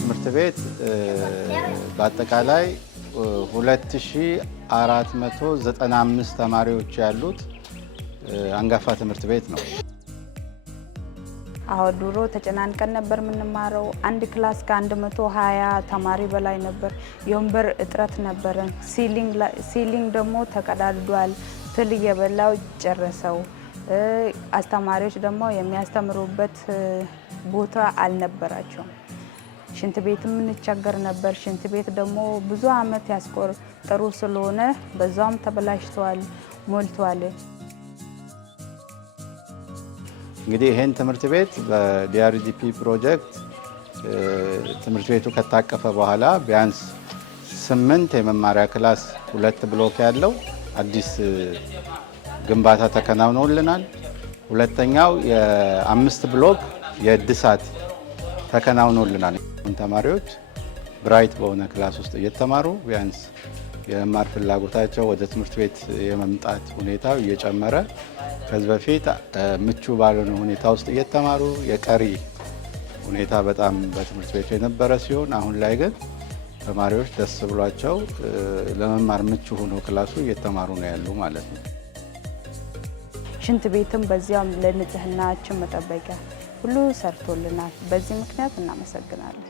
ትምህርት ቤት በአጠቃላይ 2495 ተማሪዎች ያሉት አንጋፋ ትምህርት ቤት ነው። ድሮ ተጨናንቀን ነበር የምንማረው። አንድ ክላስ ከ120 ተማሪ በላይ ነበር። የወንበር እጥረት ነበር። ሲሊንግ ደግሞ ተቀዳድዷል። ትል እየበላው ጨረሰው። አስተማሪዎች ደግሞ የሚያስተምሩበት ቦታ አልነበራቸውም። ሽንት ቤትም እንቸገር ነበር። ሽንት ቤት ደግሞ ብዙ አመት ያስቆጠሩ ስለሆነ በዛውም ተበላሽቷል፣ ሞልቷል። እንግዲህ ይሄን ትምህርት ቤት በዲአርዲፒ ፕሮጀክት ትምህርት ቤቱ ከታቀፈ በኋላ ቢያንስ 8 የመማሪያ ክላስ 2 ብሎክ ያለው አዲስ ግንባታ ተከናውኖልናል። ሁለተኛው የ5 ብሎክ የእድሳት ተከናውኖልናል። ተማሪዎች ብራይት በሆነ ክላስ ውስጥ እየተማሩ ቢያንስ የመማር ፍላጎታቸው ወደ ትምህርት ቤት የመምጣት ሁኔታው እየጨመረ ከዚህ በፊት ምቹ ባልሆነ ሁኔታ ውስጥ እየተማሩ የቀሪ ሁኔታ በጣም በትምህርት ቤቱ የነበረ ሲሆን አሁን ላይ ግን ተማሪዎች ደስ ብሏቸው ለመማር ምቹ ሆኖ ክላሱ እየተማሩ ነው ያሉ ማለት ነው። ሽንት ቤትም በዚያም ለንጽህናችን መጠበቂያ ሁሉ ሰርቶልናል። በዚህ ምክንያት እናመሰግናለን።